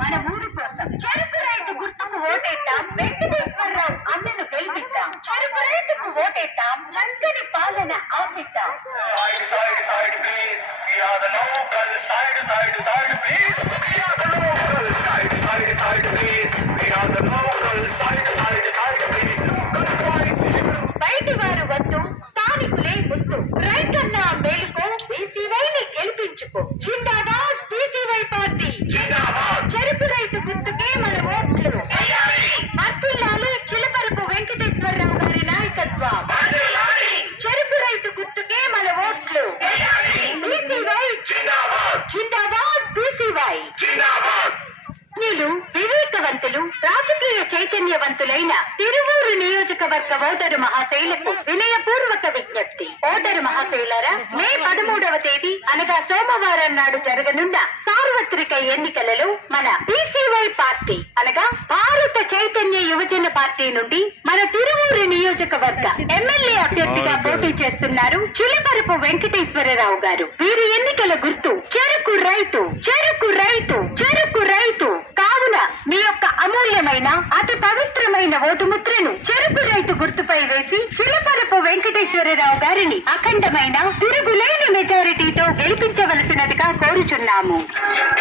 మన ఊరు కోసం చెరుకు రైతు గుర్తుకు ఓటేద్దాం, వెంకటేశ్వరరావు అన్నను గెలిపిద్దాం. చెరుకు రైతుకు ఓటేద్దాం, చక్కని పాలన ఆశిద్దాం. Side please, we are the local. Side please, we are the local. Side please, we are the local. Side please, local voice. బయటి వారు వద్దు, స్థానికులే ముద్దు. రైతన్న మేలుకో, బీసీవైని గెలిపించుకో. జిందాబాద్ బీసీవై పార్టీ, చెరుకు రైతు గుర్తుకే మన ఓట్లు. మర్తిల్లాలి చిలపరపు వెంకటేశ్వరరావు గారి నాయకత్వం. చెరుకు రైతు గుర్తుకే మన ఓట్లు. బీసీవై జిందాబాద్, బీసీవై వివేకవంతులు, రాజకీయ చైతన్యవంతులైన తిరువూరు నియోజకవర్గ ఓటరు మహాశైలకు వినయపూర్వక విజ్ఞప్తి. ఓటరు మహాశైలరా, మే 13వ తేదీ అనగా సోమవారం నాడు జరగనున్న సార్వత్రిక ఎన్నికలలో మన బీసీవై పార్టీ అనగా భారత చైతన్య యువజన పార్టీ నుండి మన తిరువూరు నియోజకవర్గ ఎమ్మెల్యే అభ్యర్థిగా పోటీ చేస్తున్నారు చిలపరపు వెంకటేశ్వరరావు గారు. వీరి ఎన్నికల గుర్తు చెరుకు రైతు. చెరుకు రైతు, చెరుకు రైతు. కావున మీ యొక్క అమూల్యమైన అతి పవిత్రమైన ఓటు ముద్రను చెరుకు రైతు గుర్తుపై వేసి చిలపరపు వెంకటేశ్వరరావు గారిని అఖండమైన తిరుగులేని మెజారిటీతో గెలిపించవలసినదిగా కోరుచున్నాము.